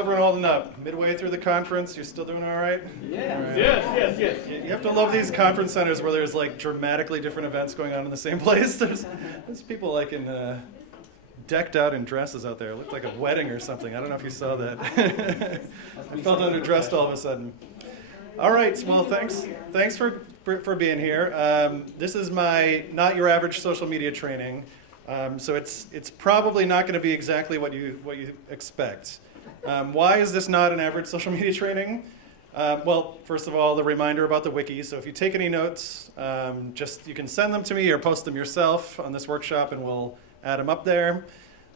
everyone holding up? Midway through the conference, you're still doing all right? Yeah. All right. Yes. You have to love these conference centers where there's like dramatically different events going on in the same place. There's people like in decked out in dresses out there. It looked like a wedding or something. I don't know if you saw that. I felt underdressed all of a sudden. All right. Well, thanks for being here. This is my not your average social media training. So it's probably not going to be exactly what you expect. Why is this not an average social media training? Well, first of all, the reminder about the wiki. So if you take any notes, you can send them to me or post them yourself on this workshop, and we'll add them up there.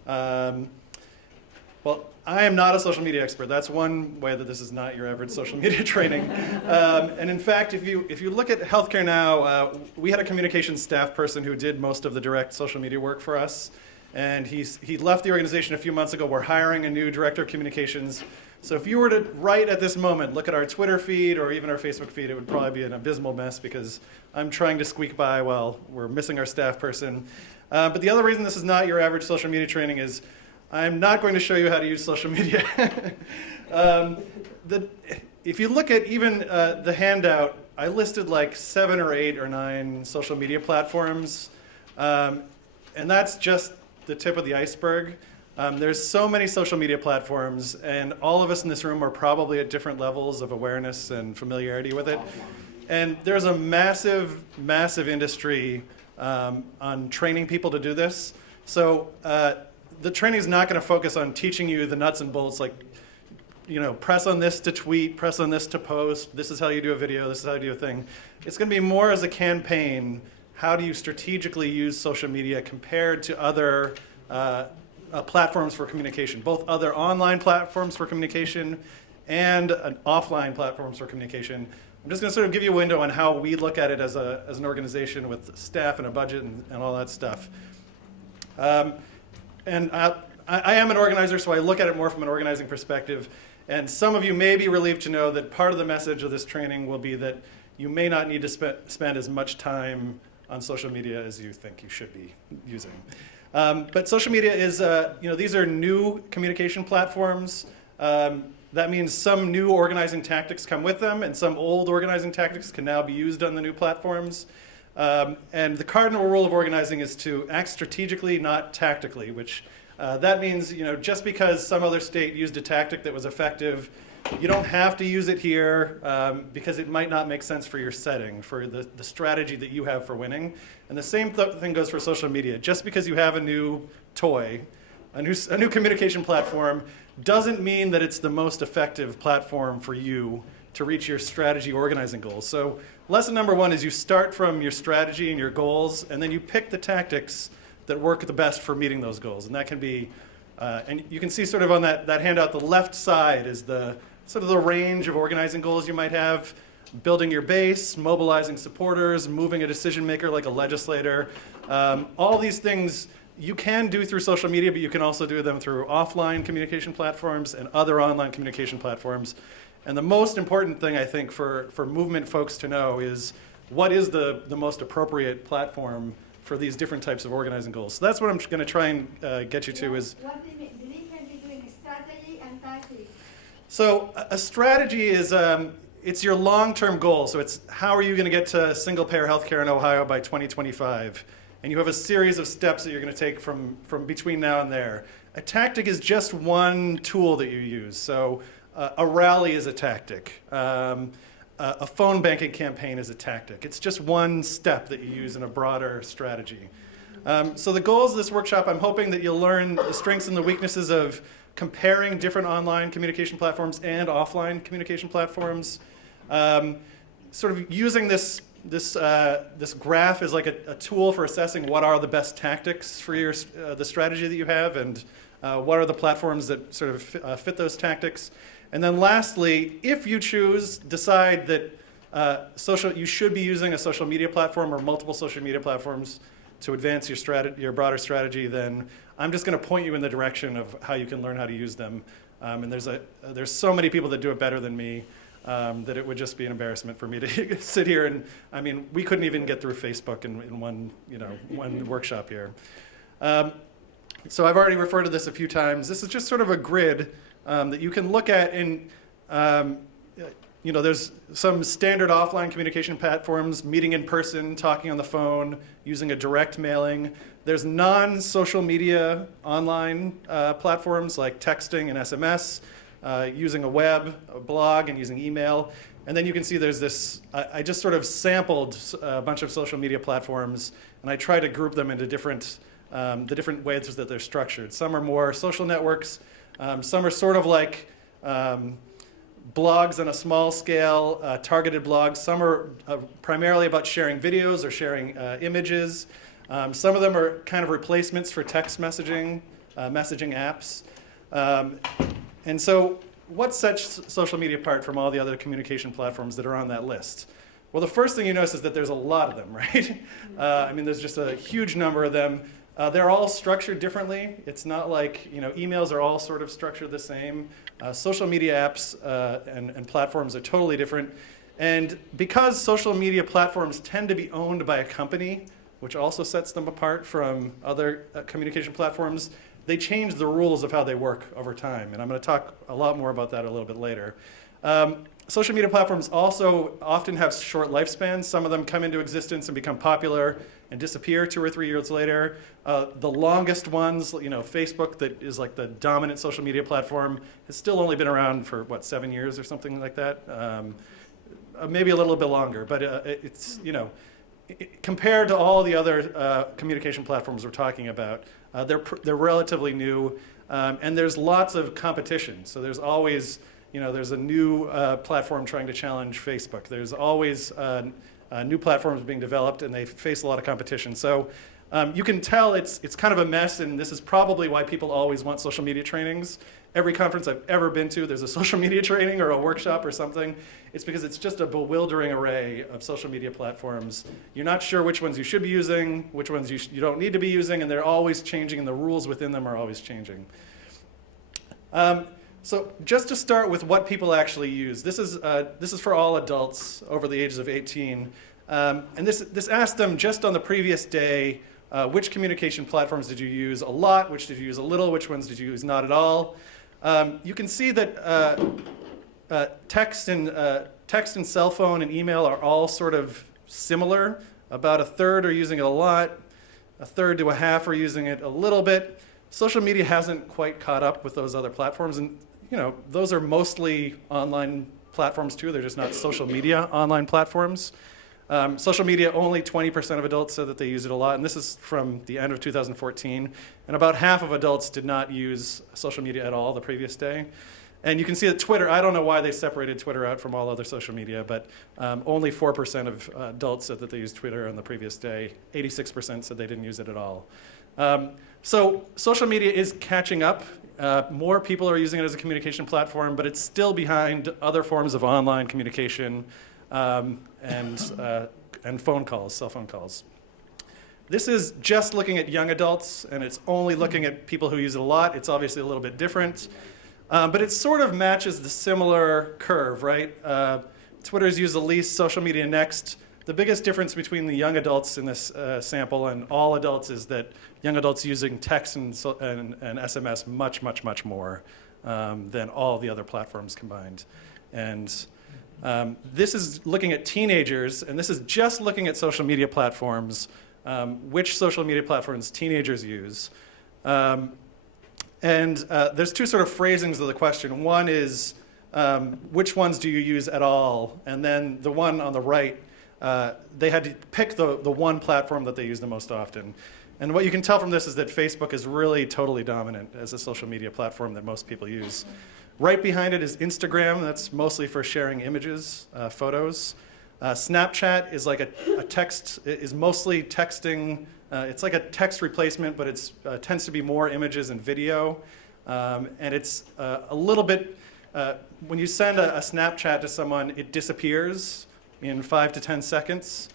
Well, I am not a social media expert. That's one way that this is not your average social media training. And in fact, if you look at Healthcare Now, we had a communications staff person who did most of the direct social media work for us. And he left the organization a few months ago. We're hiring a new director of communications. So if you were to, right at this moment, look at our Twitter feed or even our Facebook feed, it would probably be an abysmal mess because I'm trying to squeak by while we're missing our staff person. But the other reason this is not your average social media training is I'm not going to show you how to use social media. If you look at even the handout, I listed like 7 or 8 or 9 social media platforms. And that's just the tip of the iceberg. There's so many social media platforms, and all of us in this room are probably at different levels of awareness and familiarity with it. And there's a massive, massive industry on training people to do this. So the training is not going to focus on teaching you the nuts and bolts, like, press on this to tweet, press on this to post, this is how you do a video, this is how you do a thing. It's going to be more as a campaign. How do you strategically use social media compared to other platforms for communication, both other online platforms for communication and offline platforms for communication. I'm just going to sort of give you a window on how we look at it as an organization with staff and a budget and all that stuff. And I am an organizer, so I look at it more from an organizing perspective. And some of you may be relieved to know that part of the message of this training will be that you may not need to spend as much time on social media as you think you should be using. But social media is, these are new communication platforms. That means some new organizing tactics come with them, and some old organizing tactics can now be used on the new platforms. And the cardinal rule of organizing is to act strategically, not tactically, which that means, just because some other state used a tactic that was effective, you don't have to use it here because it might not make sense for your setting, for the strategy that you have for winning. And the same thing goes for social media. Just because you have a new toy, a new communication platform, doesn't mean that it's the most effective platform for you to reach your strategy organizing goals. So lesson number 1 is you start from your strategy and your goals, and then you pick the tactics that work the best for meeting those goals. And that can be, and you can see sort of on that handout, the left side is the sort of the range of organizing goals you might have: building your base, mobilizing supporters, moving a decision maker like a legislator. All these things you can do through social media, but you can also do them through offline communication platforms and other online communication platforms. And the most important thing, I think, for movement folks to know is what is the most appropriate platform for these different types of organizing goals. So that's what I'm going to try and get you to is... What the difference between strategy and tactics? So a strategy is, it's your long-term goal. So it's how are you going to get to single-payer healthcare in Ohio by 2025? And you have a series of steps that you're going to take from between now and there. A tactic is just one tool that you use. So a rally is a tactic. A phone banking campaign is a tactic. It's just one step that you use in a broader strategy. So the goals of this workshop, I'm hoping that you'll learn the strengths and the weaknesses of comparing different online communication platforms and offline communication platforms. Sort of using this graph as like a tool for assessing what are the best tactics for the strategy that you have, and what are the platforms that sort of fit those tactics. And then lastly, if you decide that you should be using a social media platform or multiple social media platforms to advance your broader strategy, then I'm just going to point you in the direction of how you can learn how to use them. And there's so many people that do it better than me that it would just be an embarrassment for me to sit here and, we couldn't even get through Facebook in one workshop here. So I've already referred to this a few times. This is just sort of a grid that you can look at in, there's some standard offline communication platforms, meeting in person, talking on the phone, using a direct mailing. There's non-social media online platforms like texting and SMS, using a web, a blog, and using email. And then you can see there's this, I just sort of sampled a bunch of social media platforms, and I tried to group them into the different ways that they're structured. Some are more social networks, some are sort of like blogs on a small scale, targeted blogs. Some are primarily about sharing videos or sharing images. Some of them are kind of replacements for text messaging, messaging apps. And so what sets social media apart from all the other communication platforms that are on that list? Well, the first thing you notice is that there's a lot of them, right? There's just a huge number of them. They're all structured differently. It's not like, emails are all sort of structured the same. Social media apps and platforms are totally different. And because social media platforms tend to be owned by a company, which also sets them apart from other communication platforms, they change the rules of how they work over time. And I'm going to talk a lot more about that a little bit later. Social media platforms also often have short lifespans. Some of them come into existence and become popular and disappear 2 or 3 years later. The longest ones, Facebook, that is like the dominant social media platform, has still only been around for, 7 years or something like that? Maybe a little bit longer, but it's, compared to all the other communication platforms we're talking about, they're relatively new, and there's lots of competition. So there's always, there's a new platform trying to challenge Facebook. There's always new platforms being developed, and they face a lot of competition. So you can tell it's kind of a mess, and this is probably why people always want social media trainings. Every conference I've ever been to, there's a social media training or a workshop or something. It's because it's just a bewildering array of social media platforms. You're not sure which ones you should be using, which ones you don't need to be using, and they're always changing, and the rules within them are always changing. So just to start with what people actually use, this is for all adults over the ages of 18. And this asked them just on the previous day, which communication platforms did you use a lot, which did you use a little, which ones did you use not at all. You can see that text and cell phone and email are all sort of similar. About a third are using it a lot, a third to a half are using it a little bit. Social media hasn't quite caught up with those other platforms, and those are mostly online platforms too. They're just not social media online platforms. Social media, only 20% of adults said that they use it a lot, and this is from the end of 2014. And about half of adults did not use social media at all the previous day. And you can see that Twitter, I don't know why they separated Twitter out from all other social media, but only 4% of adults said that they used Twitter on the previous day. 86% said they didn't use it at all. So social media is catching up. More people are using it as a communication platform, but it's still behind other forms of online communication and phone calls, cell phone calls. This is just looking at young adults, and it's only looking at people who use it a lot. It's obviously a little bit different, but it sort of matches the similar curve, right? Twitter's used the least, social media next. The biggest difference between the young adults in this sample and all adults is that young adults using text and SMS much, much, much more than all the other platforms combined. And this is looking at teenagers, and this is just looking at social media platforms, which social media platforms teenagers use. There's two sort of phrasings of the question. One is, which ones do you use at all? And then the one on the right, they had to pick the one platform that they use the most often. And what you can tell from this is that Facebook is really totally dominant as a social media platform that most people use. Right behind it is Instagram. That's mostly for sharing images, photos. Snapchat is like a text, is mostly texting. It's like a text replacement, but it tends to be more images and video. And it's a little bit, when you send a Snapchat to someone, it disappears in 5 to 10 seconds.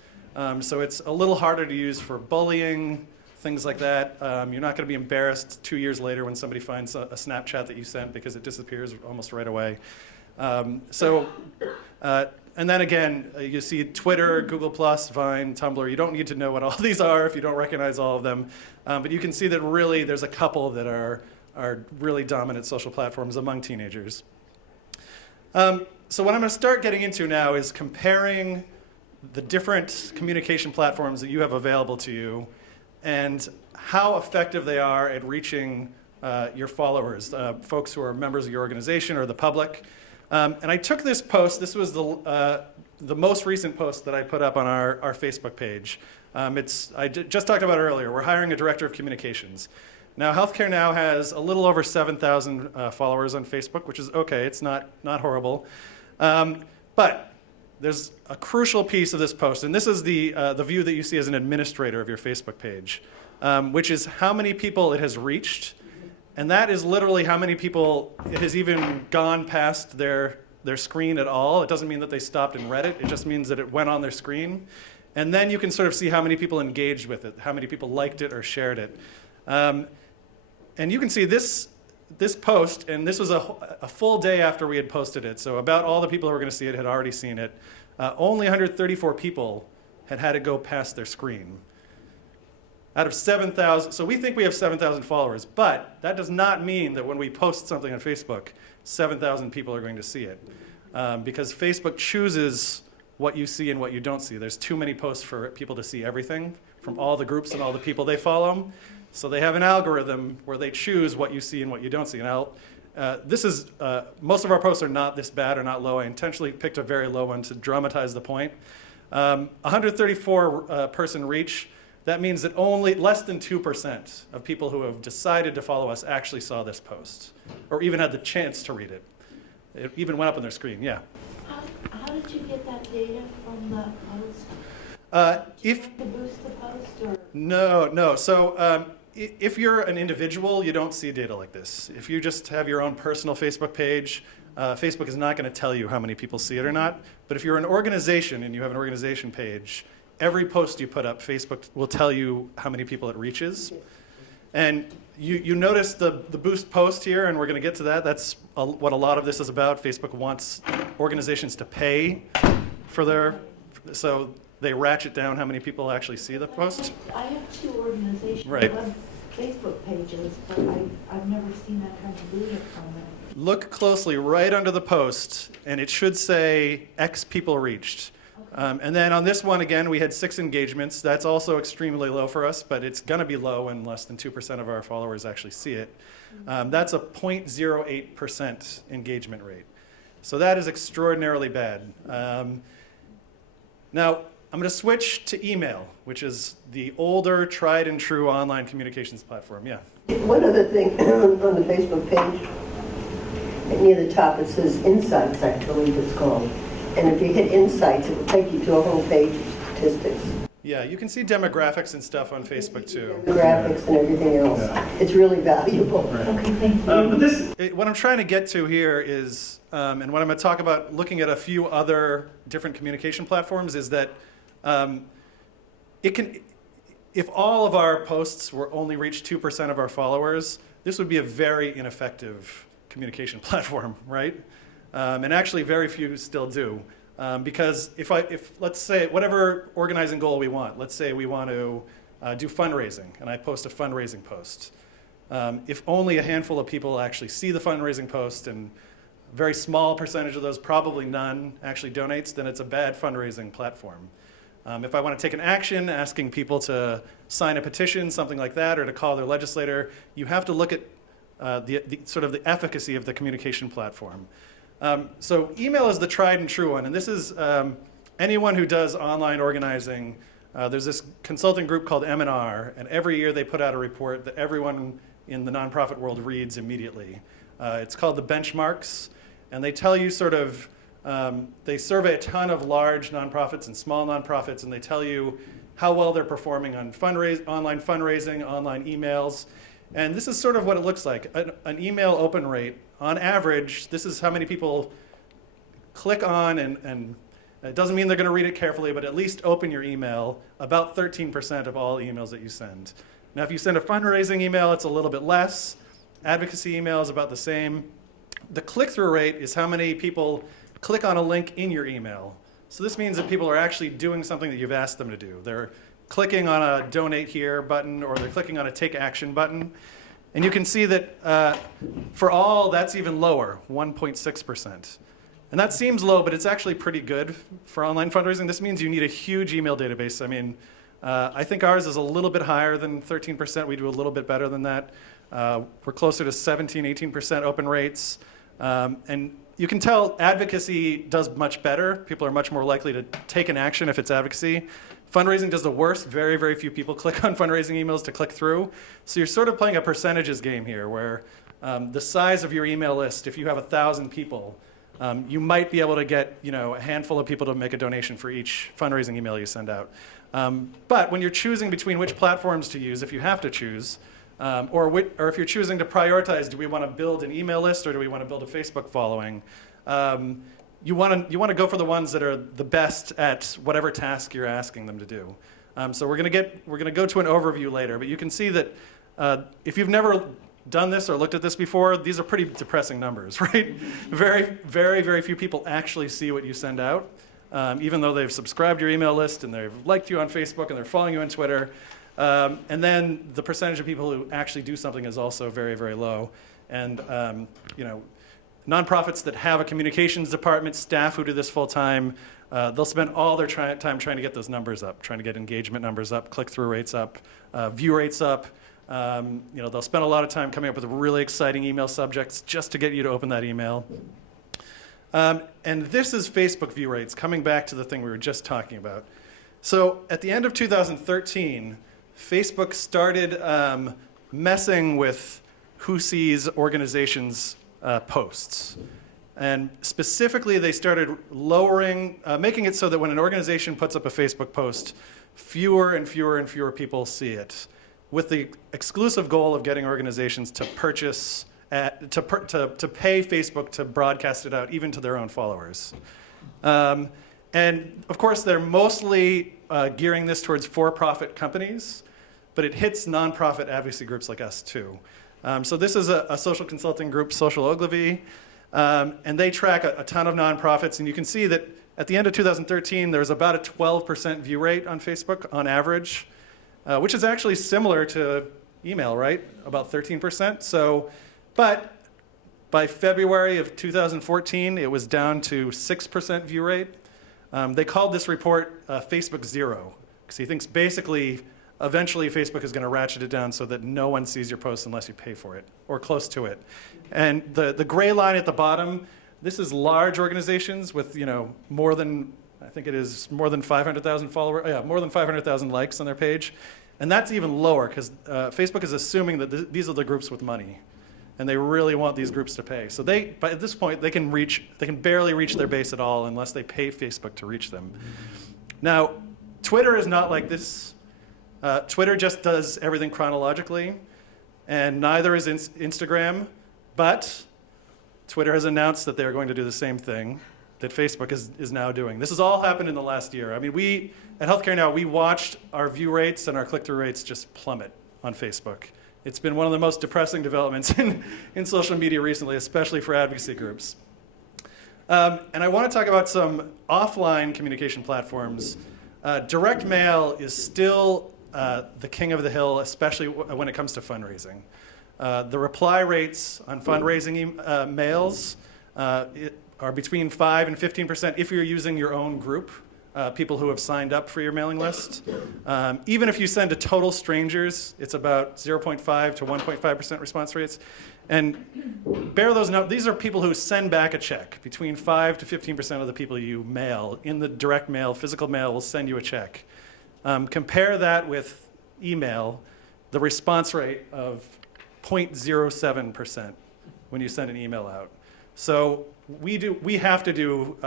So it's a little harder to use for bullying, things like that. You're not going to be embarrassed 2 years later when somebody finds a Snapchat that you sent because it disappears almost right away. And then again, you see Twitter, Google+, Vine, Tumblr. You don't need to know what all these are if you don't recognize all of them. But you can see that really there's a couple that are are really dominant social platforms among teenagers. So what I'm going to start getting into now is comparing the different communication platforms that you have available to you and how effective they are at reaching your followers, folks who are members of your organization or the public. And I took this post. This was the most recent post that I put up on our Facebook page. I just talked about it earlier. We're hiring a director of communications. Now, Healthcare Now has a little over 7,000 followers on Facebook, which is okay. It's not horrible. But there's a crucial piece of this post, and this is the view that you see as an administrator of your Facebook page, which is how many people it has reached. And that is literally how many people it has even gone past their screen at all. It doesn't mean that they stopped and read it. It just means that it went on their screen. And then you can sort of see how many people engaged with it, how many people liked it or shared it. And you can see this post, and this was a full day after we had posted it. So about all the people who were going to see it had already seen it. Only 134 people had to go past their screen. Out of 7,000, so we think we have 7,000 followers, but that does not mean that when we post something on Facebook, 7,000 people are going to see it. Because Facebook chooses what you see and what you don't see. There's too many posts for people to see everything from all the groups and all the people they follow. So they have an algorithm where they choose what you see and what you don't see. And most of our posts are not this bad or not low. I intentionally picked a very low one to dramatize the point. 134 person reach. That means that only less than 2% of people who have decided to follow us actually saw this post or even had the chance to read it. It even went up on their screen, yeah. How did you get that data from the post? Did you have to boost the post? Or? No. So if you're an individual, you don't see data like this. If you just have your own personal Facebook page, Facebook is not going to tell you how many people see it or not. But if you're an organization and you have an organization page, every post you put up, Facebook will tell you how many people it reaches. And you notice the boost post here, and we're going to get to that. That's what a lot of this is about. Facebook wants organizations to pay for so they ratchet down how many people actually see the post. I have two organizations, Right. Facebook pages, but I've never seen that kind of data from them. Look closely right under the post, and it should say X people reached. And then on this one, again, we had 6 engagements. That's also extremely low for us, but it's going to be low when less than 2% of our followers actually see it. That's a 0.08% engagement rate. So that is extraordinarily bad. Now, I'm going to switch to email, which is the older, tried and true online communications platform. Yeah. One other thing on the Facebook page, near the top it says Insights, I believe it's called. And if you hit Insights, it will take you to a whole page of statistics. Yeah, you can see demographics and stuff on Facebook too. Graphics and everything else. It's really valuable. Right. Okay, thank you. But what I'm trying to get to here is, and what I'm going to talk about looking at a few other different communication platforms is that if all of our posts were only reached 2% of our followers, this would be a very ineffective communication platform, right? And actually very few still do. Because if let's say whatever organizing goal we want, let's say we want to do fundraising and I post a fundraising post. If only a handful of people actually see the fundraising post and a very small percentage of those, probably none, actually donates, then it's a bad fundraising platform. If I want to take an action asking people to sign a petition, something like that, or to call their legislator, you have to look at the sort of the efficacy of the communication platform. So email is the tried and true one, and this is anyone who does online organizing. There's this consulting group called M&R, and every year they put out a report that everyone in the nonprofit world reads immediately. It's called the benchmarks, and they tell you sort of, they survey a ton of large nonprofits and small nonprofits, and they tell you how well they're performing on online fundraising, online emails. And this is sort of what it looks like. An email open rate, on average, this is how many people click on, and it doesn't mean they're going to read it carefully, but at least open your email, about 13% of all emails that you send. Now, if you send a fundraising email, it's a little bit less. Advocacy email is about the same. The click-through rate is how many people click on a link in your email. So this means that people are actually doing something that you've asked them to do. They're clicking on a donate here button, or they're clicking on a take action button. And you can see that for all, that's even lower, 1.6%. And that seems low, but it's actually pretty good for online fundraising. This means you need a huge email database. I mean, I think ours is a little bit higher than 13%. We do a little bit better than that. We're closer to 17, 18% open rates. And you can tell advocacy does much better. People are much more likely to take an action if it's advocacy. Fundraising does the worst. Very, very few people click on fundraising emails to click through. So you're sort of playing a percentages game here where the size of your email list, if you have 1,000 people, you might be able to get a handful of people to make a donation for each fundraising email you send out. But when you're choosing between which platforms to use, if you have to choose, or if you're choosing to prioritize, do we want to build an email list or do we want to build a Facebook following? You want to go for the ones that are the best at whatever task you're asking them to do. So we're going to go to an overview later, but you can see that if you've never done this or looked at this before, these are pretty depressing numbers, right? Very, very, very few people actually see what you send out, even though they've subscribed to your email list and they've liked you on Facebook and they're following you on Twitter. And then the percentage of people who actually do something is also very, very low. And nonprofits that have a communications department, staff who do this full time, they'll spend all their time trying to get those numbers up, trying to get engagement numbers up, click-through rates up, view rates up. They'll spend a lot of time coming up with really exciting email subjects just to get you to open that email. And this is Facebook view rates, coming back to the thing we were just talking about. So at the end of 2013, Facebook started messing with who sees organizations' posts. And specifically, they started making it so that when an organization puts up a Facebook post, fewer and fewer and fewer people see it, with the exclusive goal of getting organizations to purchase, to pay Facebook to broadcast it out, even to their own followers. And of course, they're mostly gearing this towards for-profit companies, but it hits nonprofit advocacy groups like us too. So this is a social consulting group, Social Ogilvy, and they track a ton of nonprofits. And you can see that at the end of 2013, there was about a 12% view rate on Facebook on average, which is actually similar to email, right? About 13%. So, but by February of 2014, it was down to 6% view rate. They called this report Facebook Zero, because he thinks basically eventually Facebook is going to ratchet it down so that no one sees your post unless you pay for it, or close to it. And the gray line at the bottom, this is large organizations with more than 500,000 followers, more than 500,000 likes on their page. And that's even lower because Facebook is assuming that these are the groups with money, and they really want these groups to pay. So by at this point, they can barely reach their base at all unless they pay Facebook to reach them. Now, Twitter is not like this. Twitter just does everything chronologically, and neither is Instagram, but Twitter has announced that they're going to do the same thing that Facebook is now doing. This has all happened in the last year. I mean, we, at Healthcare Now, we watched our view rates and our click-through rates just plummet on Facebook. It's been one of the most depressing developments in social media recently, especially for advocacy groups. And I want to talk about some offline communication platforms. Direct mail is still the king of the hill, especially when it comes to fundraising. The reply rates on fundraising mails are between 5 and 15% if you're using your own group, people who have signed up for your mailing list. Even if you send to total strangers, it's about 0.5 to 1.5% response rates. And bear those notes, these are people who send back a check. Between 5 to 15% of the people you mail in the direct mail, physical mail, will send you a check. Compare that with email, the response rate of 0.07% when you send an email out. So we have to do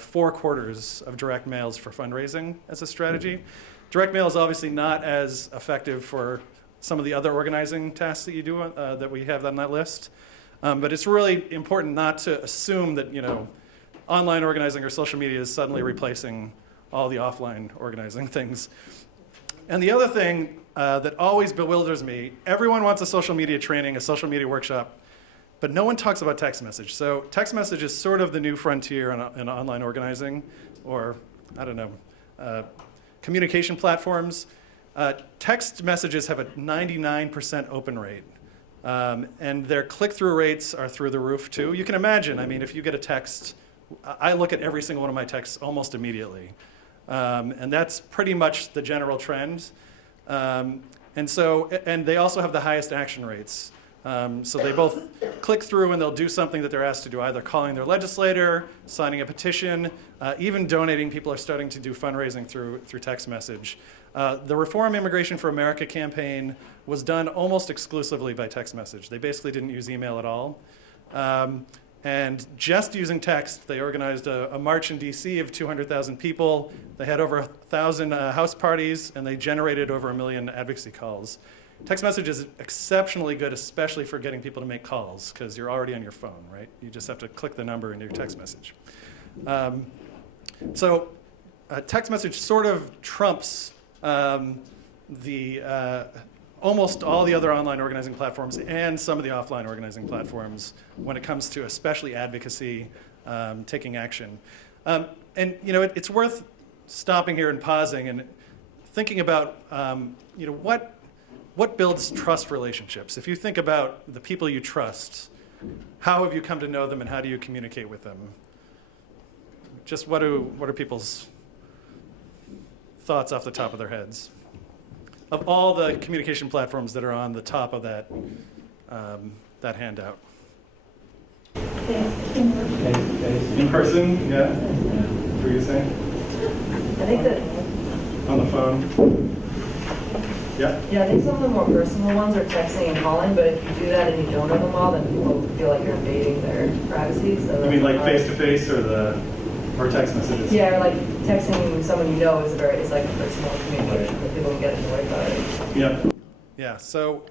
4 quarters of direct mails for fundraising as a strategy. Direct mail is obviously not as effective for some of the other organizing tasks that you do that we have on that list. But it's really important not to assume that online organizing or social media is suddenly replacing all the offline organizing things. And the other thing that always bewilders me, everyone wants a social media training, a social media workshop, but no one talks about text message. So text message is sort of the new frontier in online organizing, or I don't know, communication platforms. Text messages have a 99% open rate. And their click-through rates are through the roof too. You can imagine, I mean, if you get a text, I look at every single one of my texts almost immediately. And that's pretty much the general trend. And they also have the highest action rates. So they both click through and they'll do something that they're asked to do, either calling their legislator, signing a petition, even donating. People are starting to do fundraising through text message. The Reform Immigration for America campaign was done almost exclusively by text message. They basically didn't use email at all. And just using text, they organized a march in DC of 200,000 people. They had over 1,000 house parties, and they generated over 1 million advocacy calls. Text message is exceptionally good, especially for getting people to make calls, because you're already on your phone, right? You just have to click the number in your text message. Text message sort of trumps almost all the other online organizing platforms and some of the offline organizing platforms when it comes to especially advocacy, taking action. It's worth stopping here and pausing and thinking about what builds trust relationships. If you think about the people you trust, how have you come to know them and how do you communicate with them? Just what are people's thoughts off the top of their heads? Of all the communication platforms that are on the top of that handout. In person, yeah. What were you saying? I think that, On the phone. Yeah. yeah, I think some of the more personal ones are texting and calling, but if you do that and you don't know them all, then people feel like you're invading their privacy. So You mean like face-to-face or text messages? Yeah, or like texting someone you know is like a personal communication that people can get annoyed by it. Yeah. Yeah. So,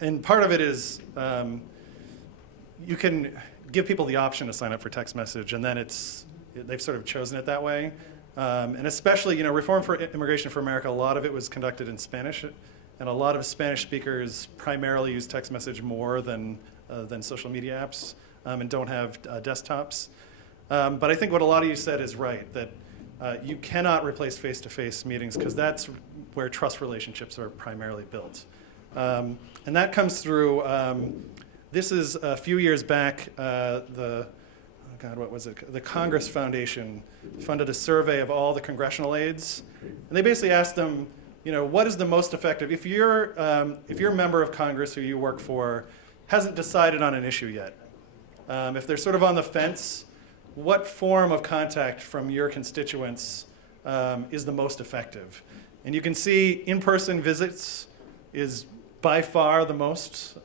and part of it is you can give people the option to sign up for text message, and then they've sort of chosen it that way. And especially, Reform for Immigration for America, a lot of it was conducted in Spanish, and a lot of Spanish speakers primarily use text message more than social media apps, and don't have desktops. But I think what a lot of you said is right, that you cannot replace face-to-face meetings because that's where trust relationships are primarily built. And that comes through, this is a few years back, the Congress Foundation funded a survey of all the congressional aides. And they basically asked them, what is the most effective, if your member of Congress who you work for hasn't decided on an issue yet, if they're sort of on the fence, what form of contact from your constituents is the most effective? And you can see in-person visits is by far the most,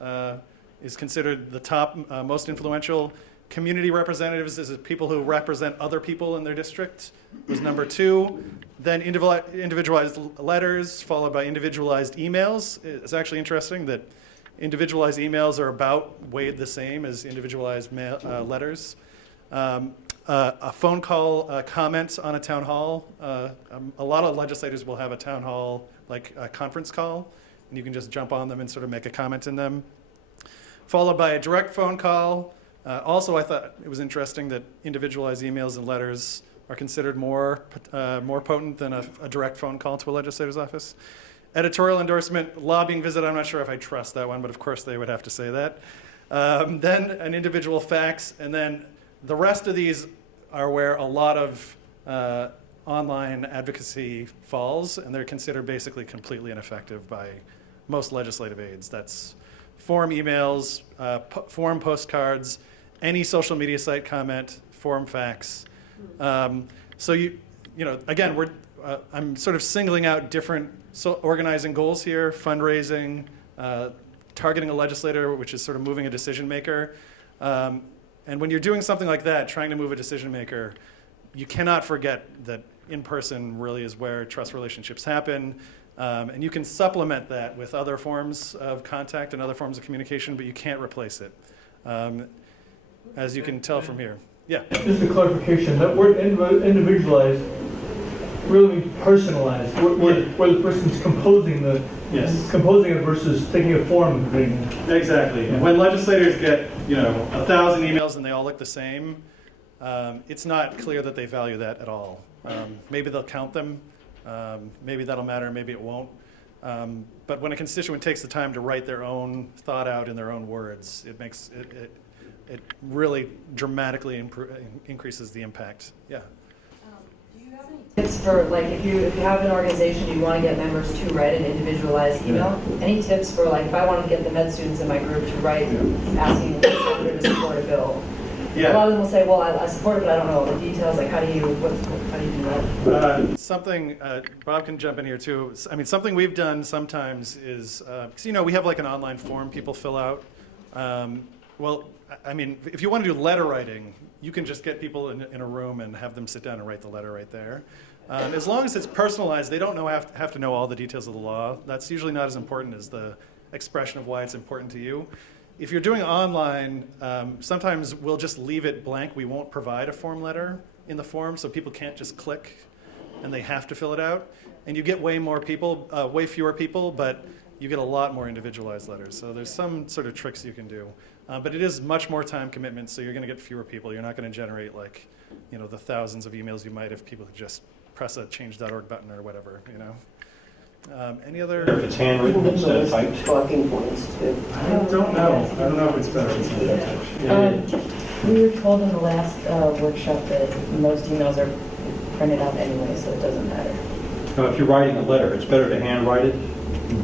is considered the top most influential. Community representatives is people who represent other people in their district was number 2. Then individualized letters, followed by individualized emails. It's actually interesting that individualized emails are about weighed the same as individualized letters. A phone call comment on a town hall. A lot of legislators will have a town hall, like a conference call, and you can just jump on them and sort of make a comment in them. Followed by a direct phone call. Also, I thought it was interesting that individualized emails and letters are considered more potent than a direct phone call to a legislator's office. Editorial endorsement, lobbying visit, I'm not sure if I trust that one, but of course they would have to say that. Then an individual fax, and then the rest of these are where a lot of online advocacy falls, and they're considered basically completely ineffective by most legislative aides. That's form emails, form postcards, any social media site comment, form fax. So again, I'm sort of singling out different organizing goals here: fundraising, targeting a legislator, which is sort of moving a decision maker. And when you're doing something like that, trying to move a decision maker, you cannot forget that in person really is where trust relationships happen. And you can supplement that with other forms of contact and other forms of communication, but you can't replace it, as you can tell from here. Yeah. Just a clarification, that word individualized really means personalized, where the person's composing it versus taking a form and creating it. Exactly. Yeah. When legislators get 1,000 emails and they all look the same, it's not clear that they value that at all. Maybe they'll count them. Maybe that'll matter, maybe it won't. But when a constituent takes the time to write their own thought out in their own words, it makes it really dramatically increases the impact. Yeah. Do you have any tips for, like, if you have an organization, you want to get members to write an individualized email? Any tips for, like, if I want to get the med students in my group to write asking the senator to support a bill? A lot of them will say, well, I support it, but I don't know all the details. Like, how do you do that? Something, Bob can jump in here too. I mean, something we've done sometimes is, because, we have like an online form people fill out. Well, I mean, if you want to do letter writing, you can just get people in a room and have them sit down and write the letter right there. As long as it's personalized, they don't have to know all the details of the law. That's usually not as important as the expression of why it's important to you. If you're doing online, sometimes we'll just leave it blank. We won't provide a form letter in the form, so people can't just click and they have to fill it out. And you get way fewer people, but you get a lot more individualized letters. So there's some sort of tricks you can do. But it is much more time commitment, so you're going to get fewer people. You're not going to generate the thousands of emails you might if people could just press a change.org button or whatever, Any other? If it's handwritten instead of typed. Talking points too. I don't know. I don't know if it's better. We were told in the last workshop that most emails are printed out anyway, so it doesn't matter. Now, if you're writing a letter, it's better to handwrite it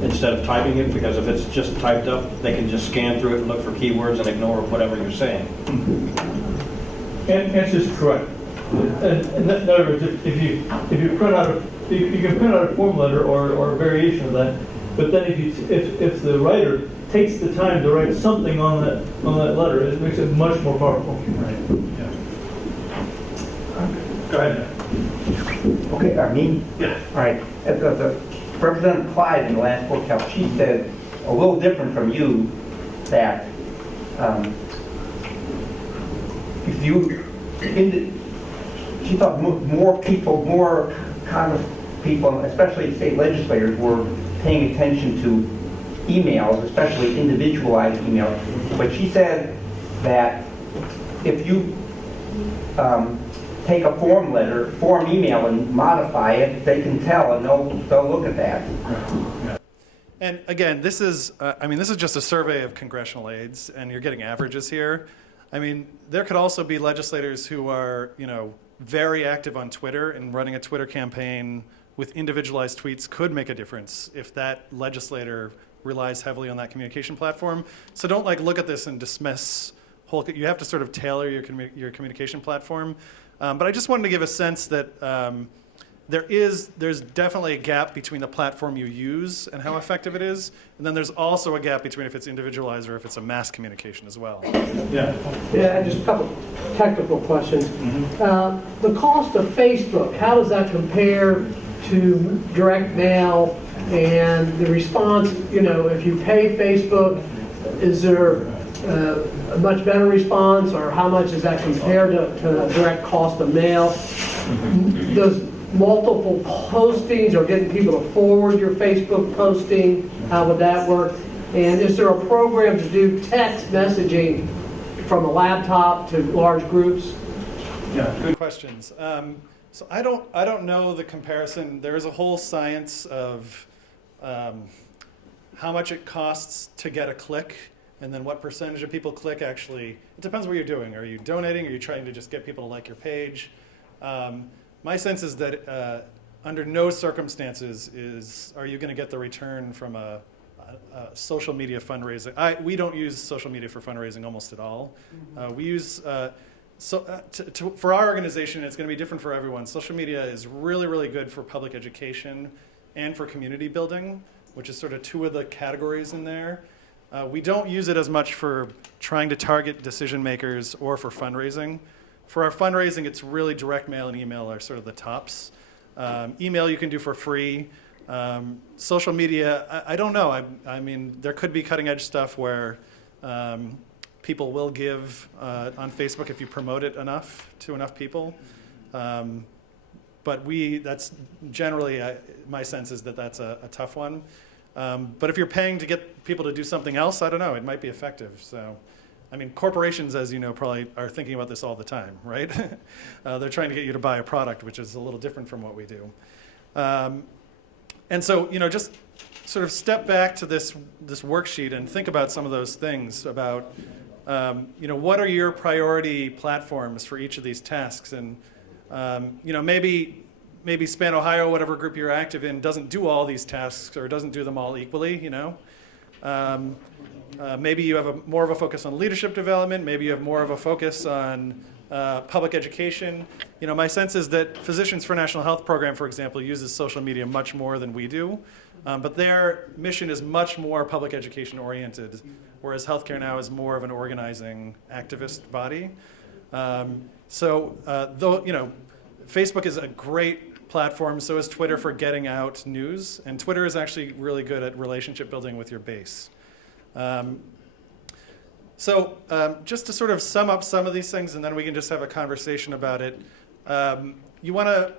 instead of typing it, because if it's just typed up, they can just scan through it and look for keywords and ignore whatever you're saying. And answer is correct. And in other words, if you print out you can print out a form letter or a variation of that, but then if the writer takes the time to write something on that letter, it makes it much more powerful. Right. Yeah. Go ahead. Okay, Armin? Yeah. All right. The Representative Clyde in the last workshop, she said a little different from you that if you, she thought more Congress people, especially state legislators, were paying attention to emails, especially individualized emails. But she said that if you take a form email and modify it, they can tell and they'll look at that. Yeah. And again, this is just a survey of congressional aides, and you're getting averages here. I mean, there could also be legislators who are, very active on Twitter, and running a Twitter campaign with individualized tweets could make a difference if that legislator relies heavily on that communication platform. So don't look at this and dismiss you have to sort of tailor your communication platform. But I just wanted to give a sense that there's definitely a gap between the platform you use and how effective it is, and then there's also a gap between if it's individualized or if it's a mass communication as well. Yeah. Yeah, and just a couple technical questions. Mm-hmm. The cost of Facebook, how does that compare to direct mail and the response? If you pay Facebook, is there a much better response, or how much is that compared to the direct cost of mail? Does multiple postings or getting people to forward your Facebook posting, how would that work? And is there a program to do text messaging from a laptop to large groups? Yeah, good questions. So I don't know the comparison. There is a whole science of how much it costs to get a click, and then what percentage of people click actually. It depends what you're doing. Are you donating? Are you trying to just get people to like your page? My sense is that under no circumstances are you going to get the return from a social media fundraising. We don't use social media for fundraising almost at all. We use, for our organization, it's going to be different for everyone. Social media is really, really good for public education and for community building, which is sort of two of the categories in there. We don't use it as much for trying to target decision makers or for fundraising. For our fundraising, it's really direct mail and email are sort of the tops. Email you can do for free. Social media, I don't know. I mean, there could be cutting edge stuff where people will give on Facebook if you promote it enough to enough people. But that's generally, my sense is that that's a tough one. But if you're paying to get people to do something else, I don't know, it might be effective. So, I mean, corporations, as you know, probably are thinking about this all the time, right? They're trying to get you to buy a product, which is a little different from what we do. And so, just sort of step back to this worksheet and think about some of those things about, what are your priority platforms for each of these tasks? And, maybe Span Ohio, whatever group you're active in, doesn't do all these tasks or doesn't do them all equally, maybe you have more of a focus on leadership development. Maybe you have more of a focus on public education. My sense is that Physicians for National Health program, for example, uses social media much more than we do. But their mission is much more public education oriented, whereas Healthcare Now is more of an organizing activist body. Facebook is a great platform, so is Twitter for getting out news, and Twitter is actually really good at relationship building with your base. Just to sort of sum up some of these things, and then we can just have a conversation about it. You want to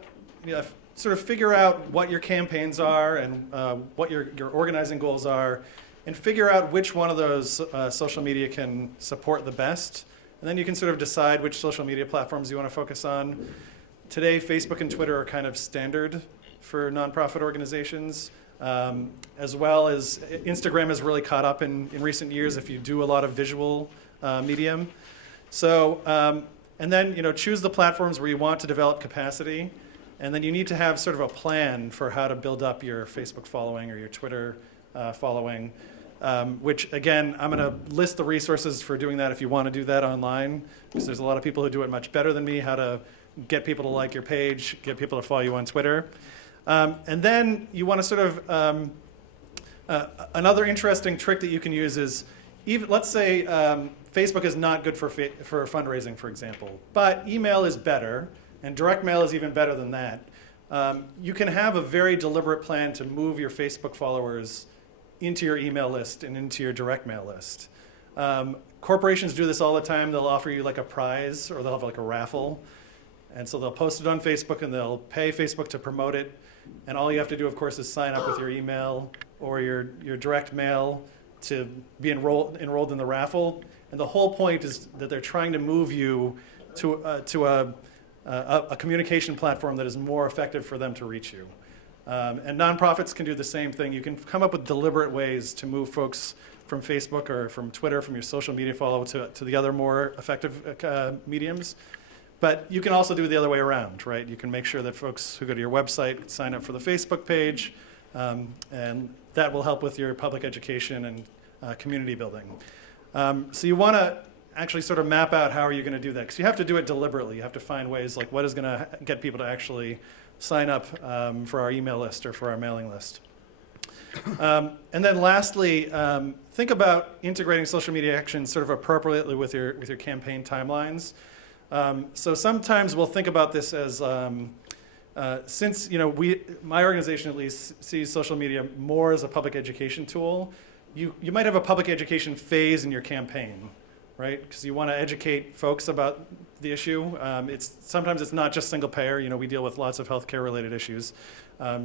sort of figure out what your campaigns are and what your organizing goals are, and figure out which one of those social media can support the best. And then you can sort of decide which social media platforms you want to focus on. Today, Facebook and Twitter are kind of standard for nonprofit organizations, as well as Instagram has really caught up in recent years if you do a lot of visual medium. And then choose the platforms where you want to develop capacity, and then you need to have sort of a plan for how to build up your Facebook following or your Twitter following, which again, I'm going to list the resources for doing that if you want to do that online, because there's a lot of people who do it much better than me, how to get people to like your page, get people to follow you on Twitter. And then you want to sort of, another interesting trick that you can use is, let's say Facebook is not good for fundraising, for example, but email is better, and direct mail is even better than that. You can have a very deliberate plan to move your Facebook followers into your email list and into your direct mail list. Corporations do this all the time. They'll offer you like a prize, or they'll have like a raffle. And so they'll post it on Facebook and they'll pay Facebook to promote it. And all you have to do, of course, is sign up with your email or your direct mail to be enrolled in the raffle. And the whole point is that they're trying to move you to a communication platform that is more effective for them to reach you. And nonprofits can do the same thing. You can come up with deliberate ways to move folks from Facebook or from Twitter, from your social media follow to the other more effective mediums. But you can also do it the other way around, right? You can make sure that folks who go to your website sign up for the Facebook page, and that will help with your public education and community building. So you want to actually sort of map out how are you going to do that, because you have to do it deliberately. You have to find ways like what is going to get people to actually sign up for our email list or for our mailing list. And then lastly, think about integrating social media actions sort of appropriately with your campaign timelines. So sometimes we'll think about this as, since my organization at least sees social media more as a public education tool, you might have a public education phase in your campaign, right? Because you want to educate folks about the issue. Sometimes it's not just single payer. We deal with lots of healthcare related issues.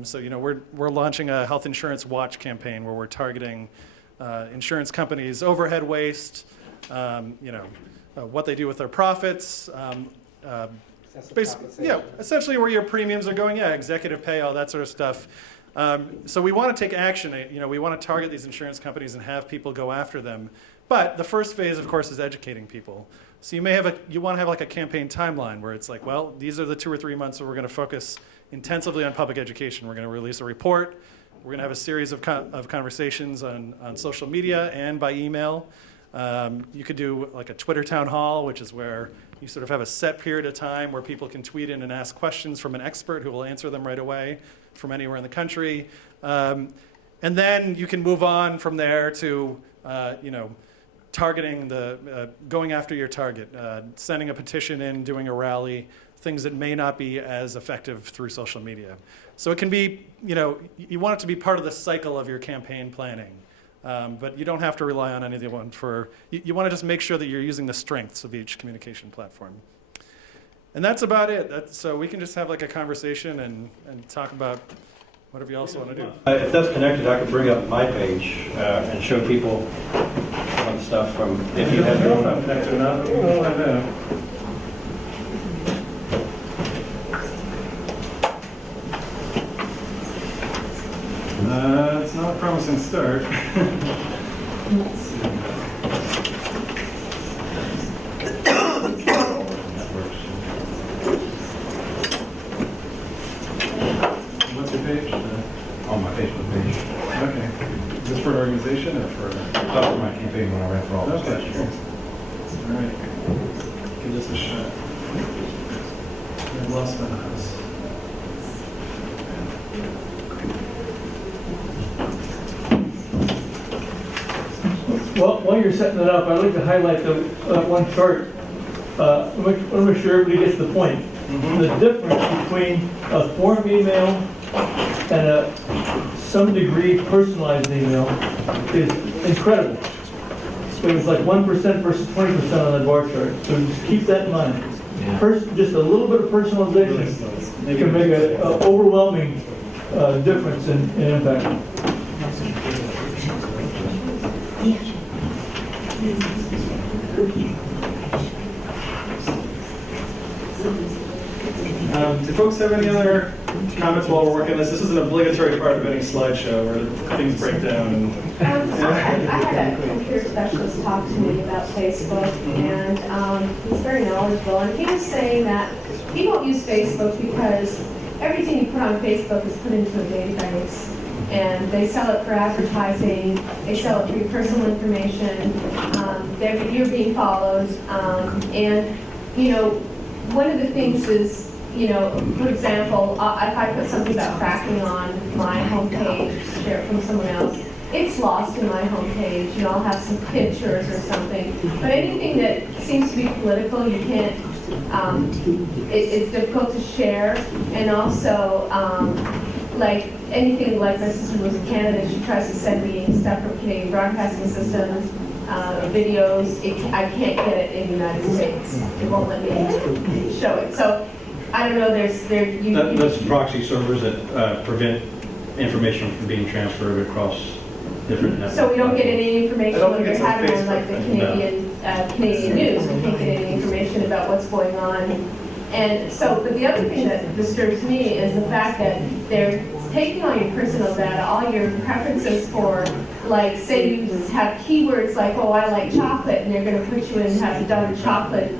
So we're launching a health insurance watch campaign where we're targeting insurance companies' overhead waste, what they do with their profits, essentially where your premiums are going, executive pay, all that sort of stuff. So we want to take action. We want to target these insurance companies and have people go after them. But the first phase, of course, is educating people. So you want to have like a campaign timeline where it's like, well, these are the 2 or 3 months where we're going to focus intensively on public education. We're going to release a report. We're going to have a series of conversations on social media and by email. You could do like a Twitter town hall, which is where you sort of have a set period of time where people can tweet in and ask questions from an expert who will answer them right away from anywhere in the country. And then you can move on from there to, targeting going after your target, sending a petition in, doing a rally, things that may not be as effective through social media. So it can be, you want it to be part of the cycle of your campaign planning. But you don't have to rely on any of the one you want to just make sure that you're using the strengths of each communication platform. And that's about it. So we can just have like a conversation and talk about whatever you also want to do. If that's connected, I could bring up my page and show people some of the stuff from, if you have your phone. Connected enough. We'll find out. It's not promising start. What's your page? On my Facebook page. Okay. Is this for an organization or for? That's for my campaign when I ran for office last Okay. year. All right. Give this a shot. I've lost my house. Well, while you're setting it up, I'd like to highlight the one chart. I want to make sure everybody gets the point. The difference between a form email and a some degree personalized email is incredible. It was like 1% versus 20% on that bar chart. So just keep that in mind. Just a little bit of personalization can make an overwhelming difference in impact. Do folks have any other comments while we're working on this? This is an obligatory part of any slideshow where things break down. And I had a computer specialist talk to me about Facebook, and he's very knowledgeable, and he was saying that he won't use Facebook because everything you put on Facebook is put into a database, and they sell it for advertising, they sell it for your personal information, you're being followed, and, you know, one of the things is, you know, for example, if I put something about fracking on my homepage, share it from someone else, it's lost in my homepage. You know, I'll have some pictures or something. But anything that seems to be political, you can't, it's difficult to share. And also, like anything like my sister was a candidate, she tries to send me stuff from Canadian Broadcasting System, videos. I can't get it in the United States. It won't let me show it. So I don't know. That's proxy servers that prevent information from being transferred across different networks. So we don't get any information I don't when think they're it's a having on like the Facebook Canadian news. We can't get any information about what's going on. And so, but the other thing that disturbs me is the fact that they're taking all your personal data, all your preferences for, like, say you have keywords like, oh, I like chocolate, and they're going to put you in and have a done chocolate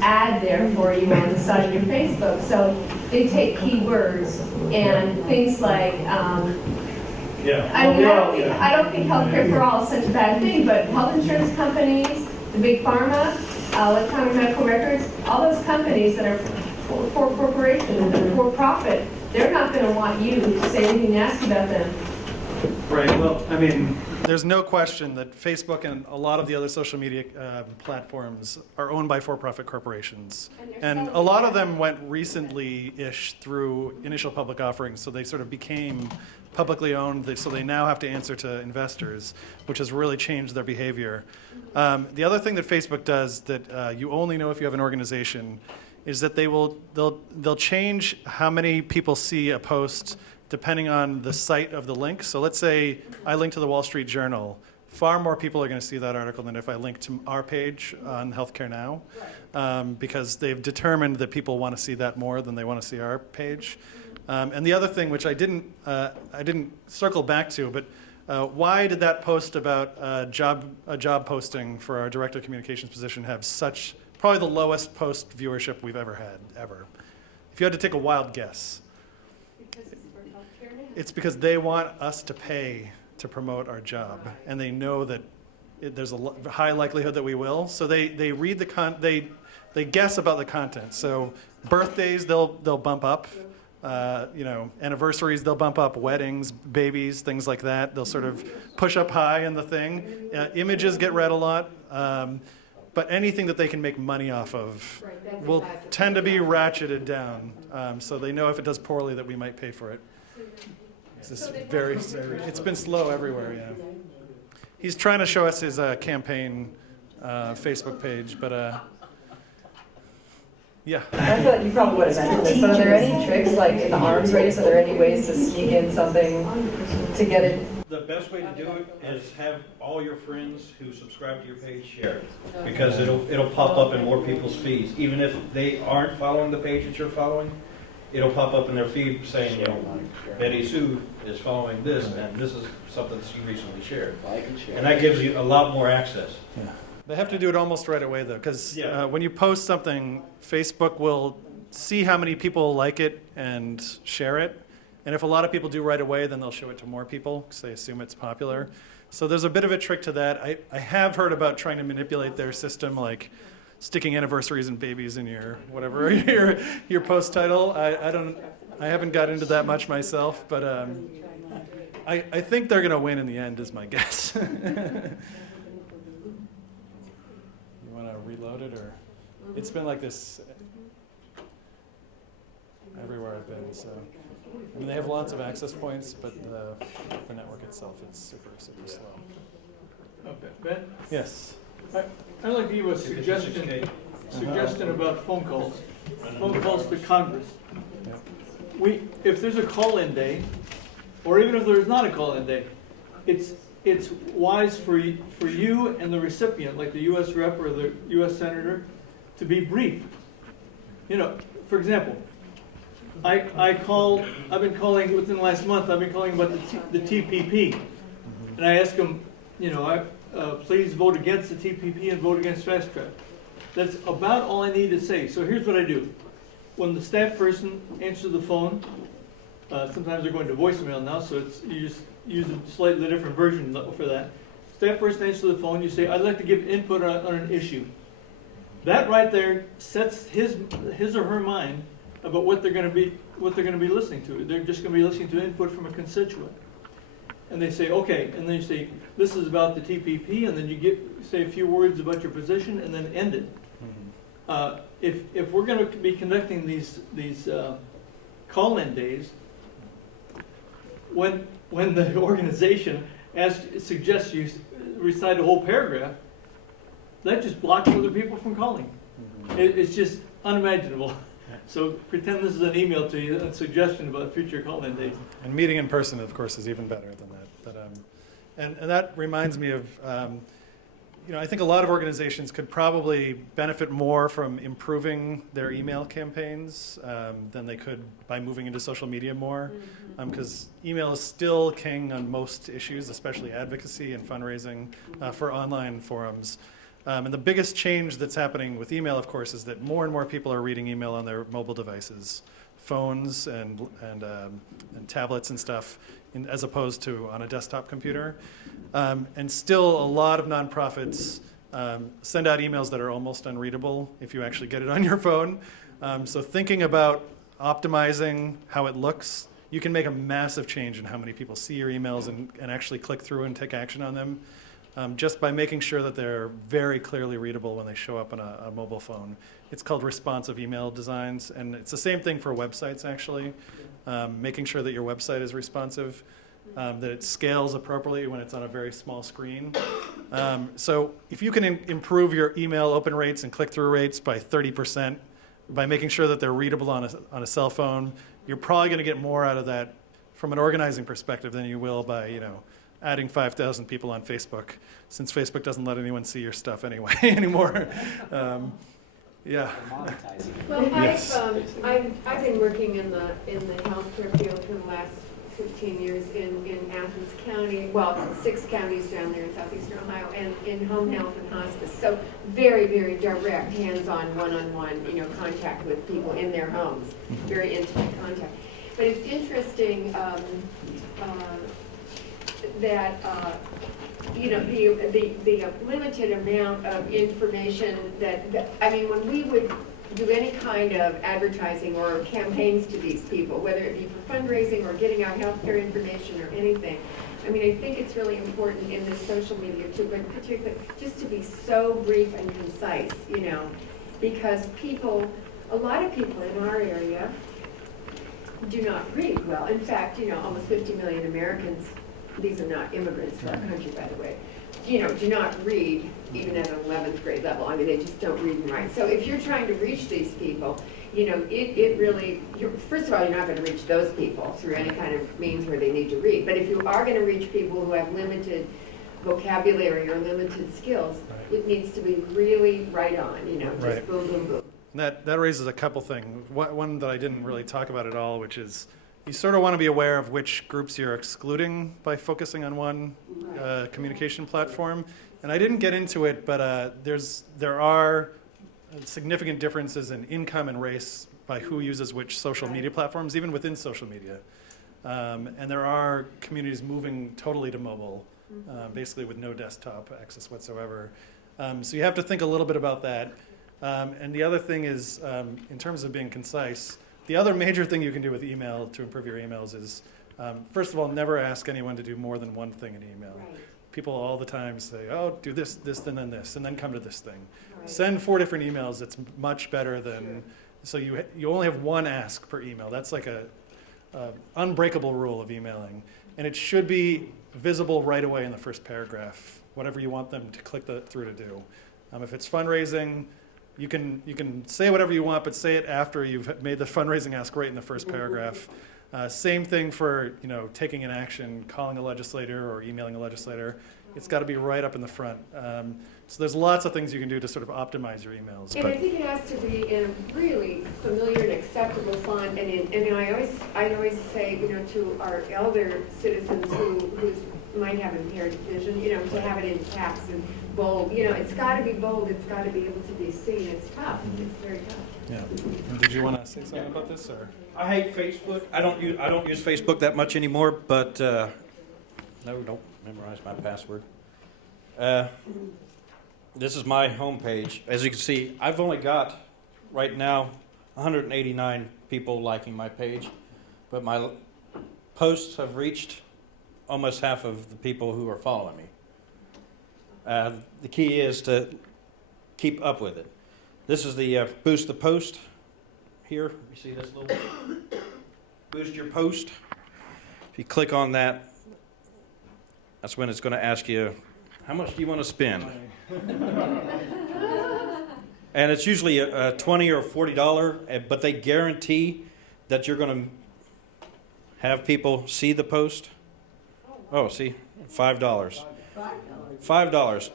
ad there for you on the side of your Facebook. So they take keywords and things like, yeah. I mean, I don't think healthcare for all is such a bad thing, but health insurance companies, the big pharma, electronic medical records, all those companies that are for corporations and for profit, they're not going to want you to say anything nasty about them. Right. Well, I mean, there's no question that Facebook and a lot of the other social media platforms are owned by for-profit corporations. And a lot of them went recently-ish through initial public offerings, so they sort of became publicly owned, so they now have to answer to investors, which has really changed their behavior. The other thing that Facebook does that you only know if you have an organization is that they'll change how many people see a post depending on the site of the link. So let's say I link to the Wall Street Journal. Far more people are going to see that article than if I link to our page on Healthcare Now, because they've determined that people want to see that more than they want to see our page. And the other thing, which I didn't circle back to, but why did that post about a job posting for our director of communications position have such probably the lowest post viewership we've ever had, ever? If you had to take a wild guess. Because it's for healthcare now. It's because they want us to pay to promote our job, and they know that there's a high likelihood that we will. So they read the they guess about the content. So birthdays they'll bump up, anniversaries they'll bump up, weddings, babies, things like that. They'll sort of push up high in the thing. Images get read a lot. But anything that they can make money off of will tend to be ratcheted down. So they know if it does poorly that we might pay for it. It's been slow everywhere, yeah. He's trying to show us his campaign Facebook page, but yeah. I feel like you probably would have mentioned this, but are there any tricks, like in the arms race, are there any ways to sneak in something to get it? The best way to do it is have all your friends who subscribe to your page share it, because it'll pop up in more people's feeds, even if they aren't following the page that you're following. it'll pop up in their feed saying, you know, Betty Sue is following this, and this is something that she recently shared. And that gives you a lot more access. They have to do it almost right away, though, because Yeah. when you post something, Facebook will see how many people like it and share it. And if a lot of people do right away, then they'll show it to more people because they assume it's popular. So there's a bit of a trick to that. I have heard about trying to manipulate their system, like sticking anniversaries and babies in your whatever your post title. I haven't got into that much myself, but I think they're going to win in the end, is my guess. You want to reload it, or it's been like this everywhere I've been. So I mean, they have lots of access points, but the network itself is super slow. Okay, Ben, Yes. I'd like to give a suggestion about phone calls to Congress. Yeah. If there's a call-in day, or even if there's not a call-in day, it's wise for you and the recipient, like the U.S. rep or the U.S. senator, to be brief. You know, for example, I've been calling within the last month. I've been calling about the TPP, and I ask them, you know, please vote against the TPP and vote against Fast Track. That's about all I need to say. So here's what I do: when the staff person answers the phone, sometimes they're going to voicemail now, so you just use a slightly different version for that. Staff person answers the phone. You say, "I'd like to give input on an issue." That right there sets his or her mind about what they're going to be listening to. They're just going to be listening to input from a constituent. And they say, okay, and then you say, this is about the TPP, and then you say a few words about your position, and then end it. If we're going to be conducting these call-in days, when the organization suggests you recite a whole paragraph, that just blocks other people from calling. It's just unimaginable. So pretend this is an email to you, a suggestion about future call-in days. And meeting in person, of course, is even better than that. But and that reminds me of, you know, I think a lot of organizations could probably benefit more from improving their email campaigns than they could by moving into social media more, because email is still king on most issues, especially advocacy and fundraising for online forums. And the biggest change that's happening with email, of course, is that more and more people are reading email on their mobile devices, phones and tablets and stuff, as opposed to on a desktop computer. And still, a lot of nonprofits send out emails that are almost unreadable if you actually get it on your phone. So thinking about optimizing how it looks, you can make a massive change in how many people see your emails and actually click through and take action on them. Just by making sure that they're very clearly readable when they show up on a mobile phone. It's called responsive email designs, and it's the same thing for websites, actually. Making sure that your website is responsive, that it scales appropriately when it's on a very small screen. So if you can improve your email open rates and click-through rates by 30%, by making sure that they're readable on a cell phone, you're probably going to get more out of that from an organizing perspective than you will by, you know, adding 5,000 people on Facebook, since Facebook doesn't let anyone see your stuff anyway anymore. Yeah. Well, Yes. I've been working in the healthcare field for the last 15 years in Athens County, well, 6 counties down there in southeastern Ohio, and in home health and hospice. So very, very direct, hands-on, one-on-one, you know, contact with people in their homes, very intimate contact. But it's interesting that you know, the limited amount of information that I mean, when we would do any kind of advertising or campaigns to these people, whether it be for fundraising or getting out healthcare information or anything, I mean, I think it's really important in this social media too, but particularly just to be so brief and concise, you know, because a lot of people in our area do not read well. In fact, you know, almost 50 million Americans, these are not immigrants to our country, by the way, you know, do not read even at an 11th grade level. I mean, they just don't read and write. So if you're trying to reach these people, you know, it really, first of all, you're not going to reach those people through any kind of means where they need to read. But if you are going to reach people who have limited vocabulary or limited skills, it needs to be really right on, you know, just boom, boom, boom. And that raises a couple things. One that I didn't really talk about at all, which is you sort of want to be aware of which groups you're excluding by focusing on one communication platform. And I didn't get into it, but there are significant differences in income and race by who uses which social media platforms, even within social media. And there are communities moving totally to mobile, basically with no desktop access whatsoever. So you have to think a little bit about that. And the other thing is, in terms of being concise, the other major thing you can do with email to improve your emails is, first of all, never ask anyone to do more than one thing in email. Right. People all the time say, oh, do this, and then this, and then come to this thing. Right. Send 4 different emails. It's much better than, so you only have one ask per email. That's like a unbreakable rule of emailing. And it should be visible right away in the first paragraph, whatever you want them to click through to do. If it's fundraising, you can say whatever you want, but say it after you've made the fundraising ask right in the first paragraph. Same thing for taking an action, calling a legislator or emailing a legislator. It's got to be right up in the front. So there's lots of things you can do to sort of optimize your emails. And I think it has to be in a really familiar and acceptable font. And I always say, to our elder citizens who might have impaired vision, to have it in caps and bold. It's got to be bold. It's got to be able to be seen. It's tough. It's very tough. Yeah. And did you want to say something about this, or? I hate Facebook. I don't use Facebook that much anymore, but no, don't memorize my password. This is my homepage. As you can see, I've only got right now 189 people liking my page, but my posts have reached almost half of the people who are following me. The key is to keep up with it. This is the Boost the Post here. You see this little Boost Your Post? If you click on that, that's when it's going to ask you, how much do you want to spend? And it's usually a $20 or $40, but they guarantee that you're going to have people see the post. Oh, see, $5. $5.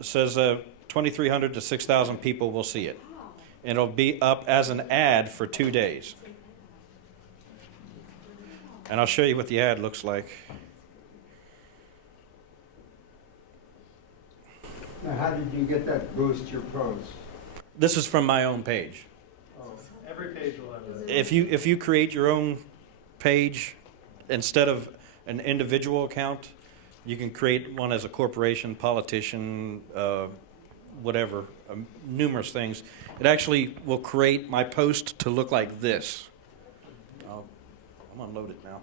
It says 2,300 to 6,000 people will see it. And it'll be up as an ad for 2 days. And I'll show you what the ad looks like. Now, how did you get that Boost Your Post? This is from my own page. Every page will have that. If you create your own page instead of an individual account, you can create one as a corporation, politician, whatever, numerous things. It actually will create my post to look like this. I'm going to load it now.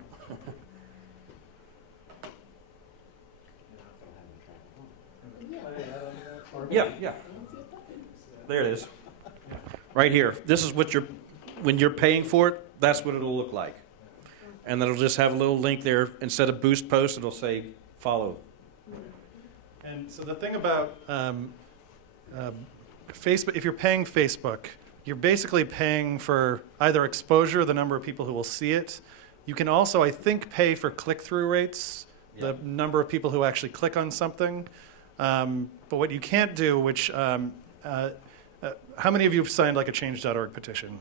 Yeah. There it is. Right here. This is what when you're paying for it, that's what it'll look like. And then it'll just have a little link there. Instead of boost post, it'll say follow. And so the thing about Facebook, if you're paying Facebook, you're basically paying for either exposure, the number of people who will see it. You can also, I think, pay for click-through rates, the number of people who actually click on something. But what you can't do, which, how many of you have signed like a change.org petition?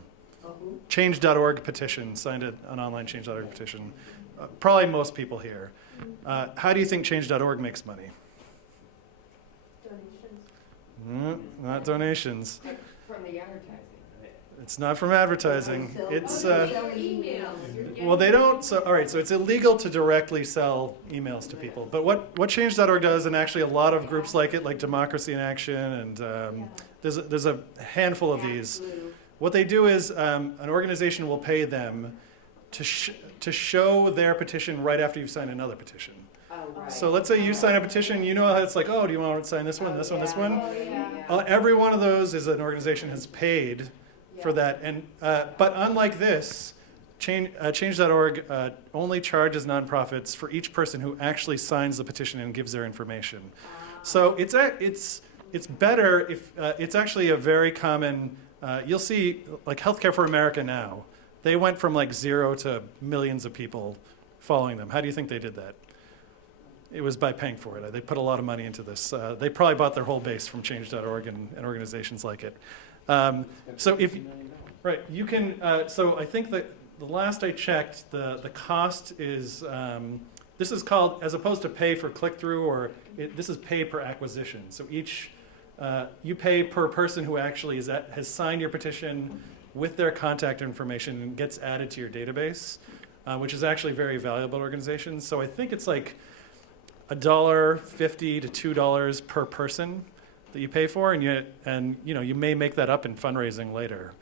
Change.org petition, signed an online change.org petition. Probably most people here. How do you think change.org makes money? Not donations. From the advertising. It's not from advertising. It's Emails. well, they don't. So all right. So it's illegal to directly sell emails to people. But what Change.org does, and actually a lot of groups like it, like Democracy in Action, and there's a handful of these. What they do is an organization will pay them to show their petition right after you've signed another petition. Right. So let's say you sign a petition, you know how it's like, oh, do you want to sign this one, this one, this one? Every one of those is an organization has paid for that. And but unlike this, Change.org only charges nonprofits for each person who actually signs the petition and gives their information. So it's better if it's actually a very common. You'll see like Healthcare for America now. They went from like 0 to millions of people following them. How do you think they did that? It was by paying for it. They put a lot of money into this. They probably bought their whole base from Change.org and organizations like it. So if, right, you can, so I think that the last I checked, the cost is, this is called, as opposed to pay for click-through, or this is pay per acquisition. So each, you pay per person who actually has signed your petition with their contact information and gets added to your database, which is actually very valuable to organizations. So I think it's like $1.50 to $2 per person that you pay for, and you may make that up in fundraising later.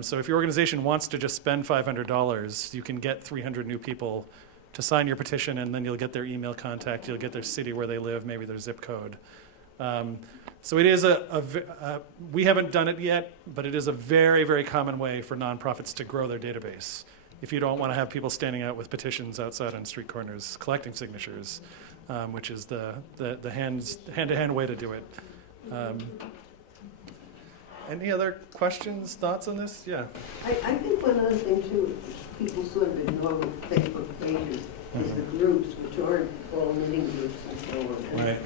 So if your organization wants to just spend $500, you can get 300 new people to sign your petition, and then you'll get their email contact, you'll get their city where they live, maybe their zip code. So it is we haven't done it yet, but it is a very, very common way for nonprofits to grow their database. If you don't want to have people standing out with petitions outside on street corners collecting signatures, which is the hand-to-hand way to do it. Any other questions, thoughts on this? Yeah. I think one other thing too, people sort of ignore with Facebook pages is the groups, which aren't all knitting groups and so on. And, Right.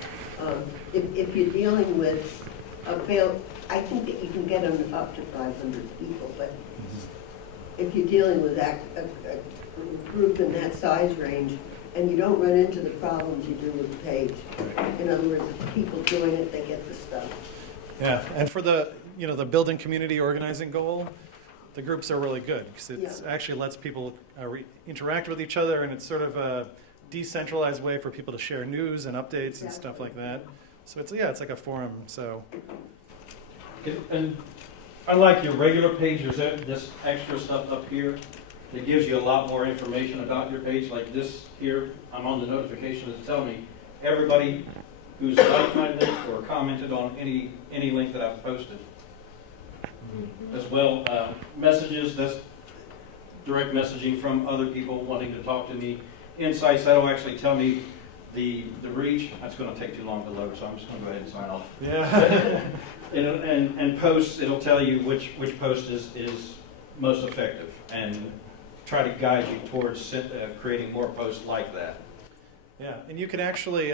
if you're dealing with I think that you can get them up to 500 people, but if you're dealing with a group in that size range, and you don't run into the problems you do with the page. In other words, if people doing it, they get the stuff. Yeah, and for the building community organizing goal, the groups are really good because it actually lets people interact with each other, and it's sort of a decentralized way for people to share news and updates and stuff like that. So it's like a forum. So. And unlike your regular page, there's this extra stuff up here that gives you a lot more information about your page. Like this here, I'm on the notification that's telling me everybody who's liked my link or commented on any link that I've posted. As well, messages, that's direct messaging from other people wanting to talk to me. Insights, that'll actually tell me the reach. That's going to take too long to load, so I'm just going to go ahead and sign off. Yeah. and posts, it'll tell you which post is most effective, and try to guide you towards creating more posts like that. Yeah, and you can actually,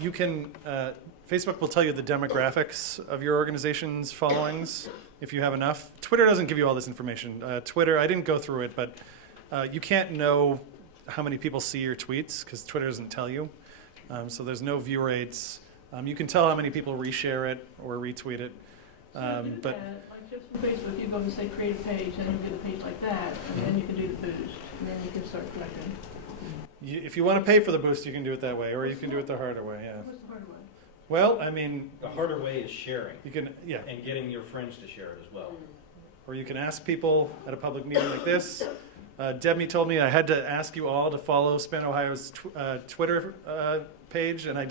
Facebook will tell you the demographics of your organization's followings if you have enough. Twitter doesn't give you all this information. Twitter, I didn't go through it, but you can't know how many people see your tweets because Twitter doesn't tell you. So there's no view rates. You can tell how many people reshare it or retweet it. But like just from Facebook, you go and say create a page, and you get a page like that, and then you can do the boost, and then you can start collecting. If you want to pay for the boost, you can do it that way, or you can do it the harder way. Yeah. What's the harder way? Well, I mean, The harder way is sharing. you can, yeah, And getting your friends to share it as well. or you can ask people at a public meeting like this. Debby told me I had to ask you all to follow Span Ohio's Twitter page, and I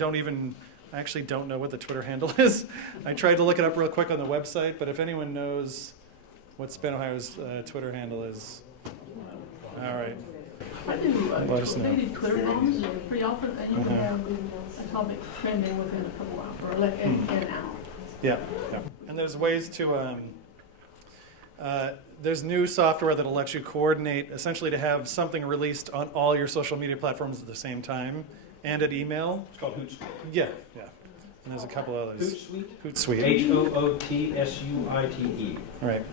actually don't know what the Twitter handle is. I tried to look it up real quick on the website, but if anyone knows what Span Ohio's Twitter handle is, all right. I do, Let us know. they do Twitter bombs pretty often, and you can have a topic trending within a couple hours, or like in an hour. Yeah, yeah. And there's ways to, there's new software that'll let you coordinate, essentially to have something released on all your social media platforms at the same time, and at email. It's called Hootsuite. Yeah, yeah. And there's a couple others. Hootsuite? Hootsuite. HOOTSUITE. Right.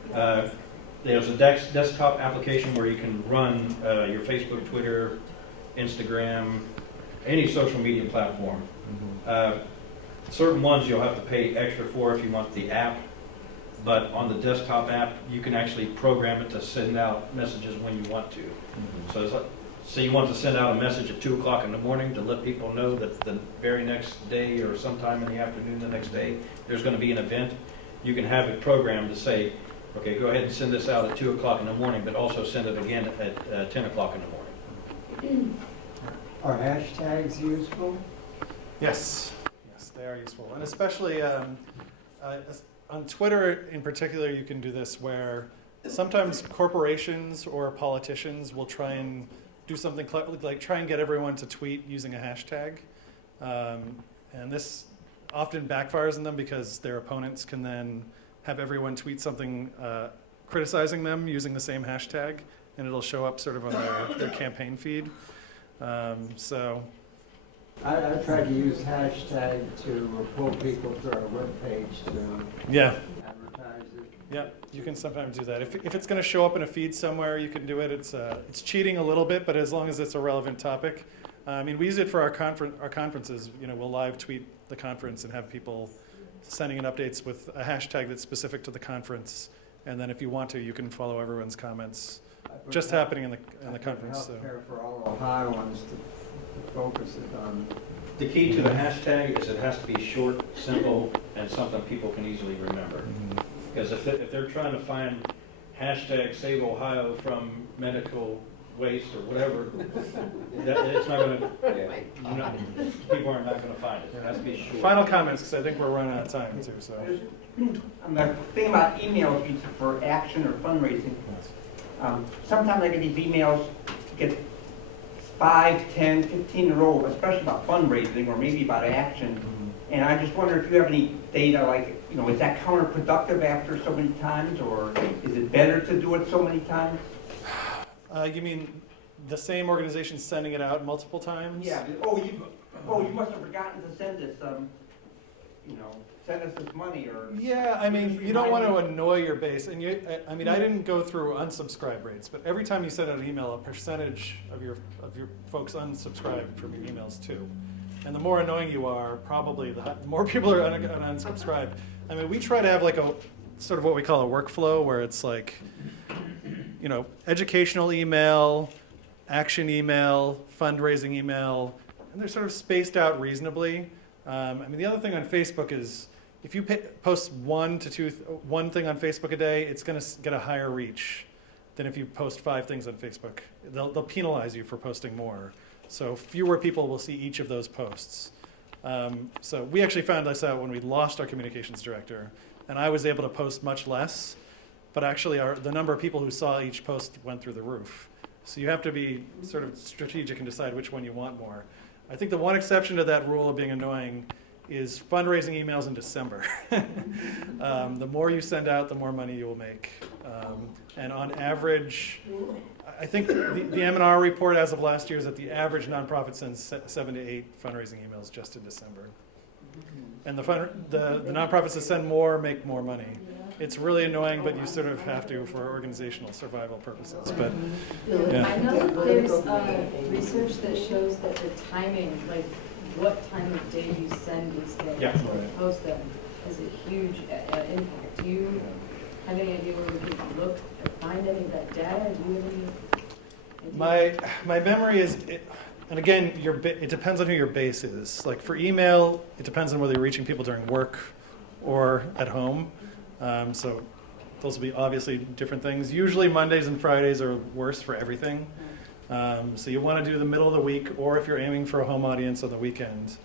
There's a desktop application where you can run your Facebook, Twitter, Instagram, any social media platform. Certain ones you'll have to pay extra for if you want the app, but on the desktop app, you can actually program it to send out messages when you want to. So it's like, say you want to send out a message at 2 o'clock in the morning to let people know that the very next day or sometime in the afternoon the next day, there's going to be an event. You can have it programmed to say, okay, go ahead and send this out at 2 o'clock in the morning, but also send it again at 10 o'clock in the morning. Are hashtags useful? Yes. Yes, they are useful. And especially on Twitter in particular, you can do this where sometimes corporations or politicians will try and do something like try and get everyone to tweet using a hashtag. And this often backfires on them because their opponents can then have everyone tweet something criticizing them using the same hashtag, and it'll show up sort of on their campaign feed. So I try to use hashtag to pull people to our webpage to yeah, advertise Yeah, you can sometimes do that. If it's going to show up in a feed somewhere, you can do it. It's cheating a little bit, but as long as it's a relevant topic. I mean, we use it for our conferences. You know, we'll live tweet the conference and have people sending in updates with a hashtag that's specific to the conference. And then if you want to, you can follow everyone's comments just happening in the conference. So. Healthcare for all Ohioans to focus it on. The key to the hashtag is it has to be short, simple, and something people can easily remember. Because if they're trying to find hashtag Save Ohio from medical waste or whatever, it's not going to, people are not going to find it. It has to be short. Final comments, because I think we're running out of time too. So. On the thing about emails for action or fundraising, sometimes I get these emails, get 5, 10, 15 in a row, especially about fundraising or maybe about action. And I just wonder if you have any data, like, you know, is that counterproductive after so many times, or is it better to do it so many times? You mean the same organization sending it out multiple times? Yeah. You must have forgotten to send this. You know, send us this money, or. Yeah, I mean, you don't want to annoy your base, and I mean, I didn't go through unsubscribe rates, but every time you send out an email, a percentage of your folks unsubscribe from your emails too. And the more annoying you are, probably the more people are unsubscribed. I mean, we try to have like a sort of what we call a workflow, where it's like, you know, educational email, action email, fundraising email, and they're sort of spaced out reasonably. I mean, the other thing on Facebook is if you post one thing on Facebook a day, it's going to get a higher reach than if you post 5 things on Facebook. They'll penalize you for posting more. So fewer people will see each of those posts. So we actually found this out when we lost our communications director, and I was able to post much less, but actually the number of people who saw each post went through the roof. So you have to be sort of strategic and decide which one you want more. I think the one exception to that rule of being annoying is fundraising emails in December. The more you send out, the more money you will make. And on average, I think the M&R report as of last year is that the average nonprofit sends 7 to 8 fundraising emails just in December. And the nonprofits that send more make more money. It's really annoying, but you sort of have to for organizational survival purposes. But yeah. I know that there's research that shows that the timing, like what time of day you send these things and post them, has a huge impact. Do you have any idea where we could look or find any of that data? Do you have any idea? My memory is, and again, it depends on who your base is. Like for email, it depends on whether you're reaching people during work or at home. So those will be obviously different things. Usually Mondays and Fridays are worse for everything. So you want to do the middle of the week, or if you're aiming for a home audience on the weekend.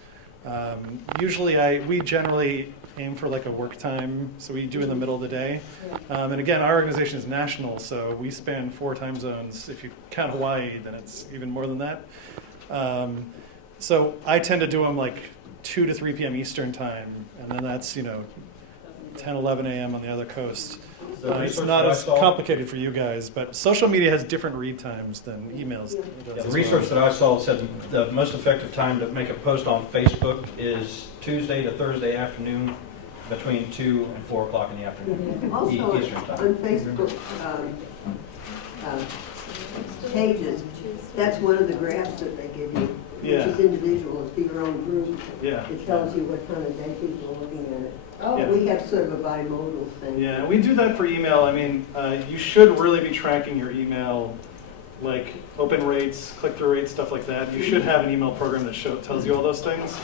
Usually we generally aim for like a work time, so we do in the middle of the day. And again, our organization is national, so we span 4 time zones. If you count Hawaii, then it's even more than that. So I tend to do them like 2 to 3 p.m. Eastern time, and then that's, 10, 11 a.m. on the other coast. It's not as complicated for you guys, but social media has different read times than emails. Yeah, the research that I saw said the most effective time to make a post on Facebook is Tuesday to Thursday afternoon between 2 and 4 o'clock in the afternoon. Also, Eastern time. on Facebook pages, that's one of the graphs that they give you, which is individual to your own group. Yeah. It tells you what time of day people are looking at it. Yeah. We have sort of a bimodal thing. Yeah, we do that for email. I mean, you should really be tracking your email, like open rates, click-through rates, stuff like that. You should have an email program that tells you all those things.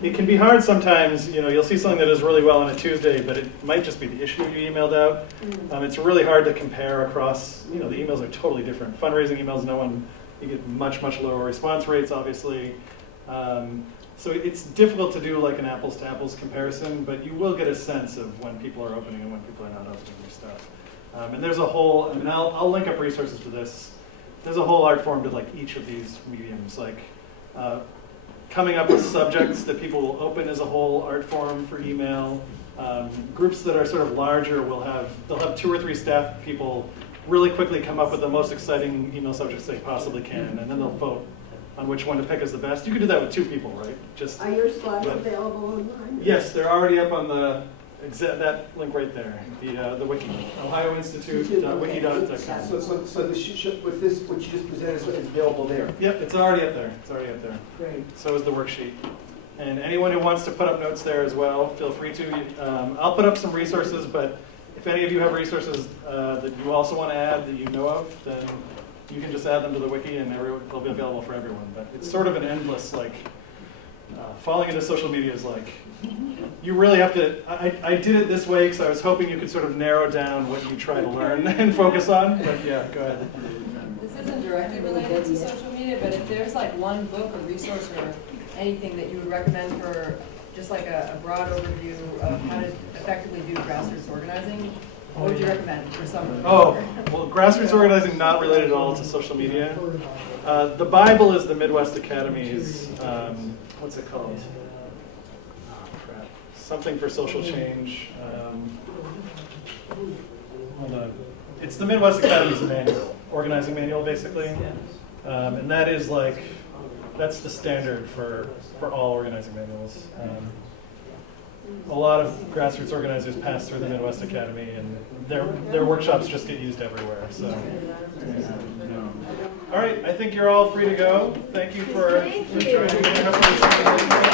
It can be hard sometimes. You'll see something that does really well on a Tuesday, but it might just be the issue you emailed out. It's really hard to compare across. The emails are totally different. Fundraising emails, you get much, much lower response rates, obviously. So it's difficult to do like an apples to apples comparison, but you will get a sense of when people are opening and when people are not opening your stuff. And there's a whole, I'll link up resources to this. There's a whole art form to like each of these mediums, like coming up with subjects that people will open as a whole art form for email. Groups that are sort of larger they'll have 2 or 3 staff people really quickly come up with the most exciting email subjects they possibly can, and then they'll vote on which one to pick as the best. You can do that with 2 people, right? Are your slides available online? Yes, they're already up on the that link right there, the wiki, ohioinstitute.wiki.com. So with this, what you just presented is available there? Yep, it's already up there. It's already up there. Great. So is the worksheet. And anyone who wants to put up notes there as well, feel free to. I'll put up some resources, but if any of you have resources that you also want to add that you know of, then you can just add them to the wiki and they'll be available for everyone. But it's sort of an endless, like, falling into social media is like, you really have to, I did it this way because I was hoping you could sort of narrow down what you try to learn and focus on. But yeah, go ahead. This isn't directly related to social media, but if there's like one book or resource or anything that you would recommend for just like a broad overview of how to effectively do grassroots organizing, what would you recommend for someone? Oh, well, grassroots organizing not related at all to social media. The Bible is the Midwest Academy's, what's it called? Oh, crap. Something for social change. Hold on. It's the Midwest Academy's manual, organizing manual, basically. And that is like, that's the standard for all organizing manuals. A lot of grassroots organizers pass through the Midwest Academy, and their workshops just get used everywhere. So, all right, I think you're all free to go. Thank you for Thank you. joining.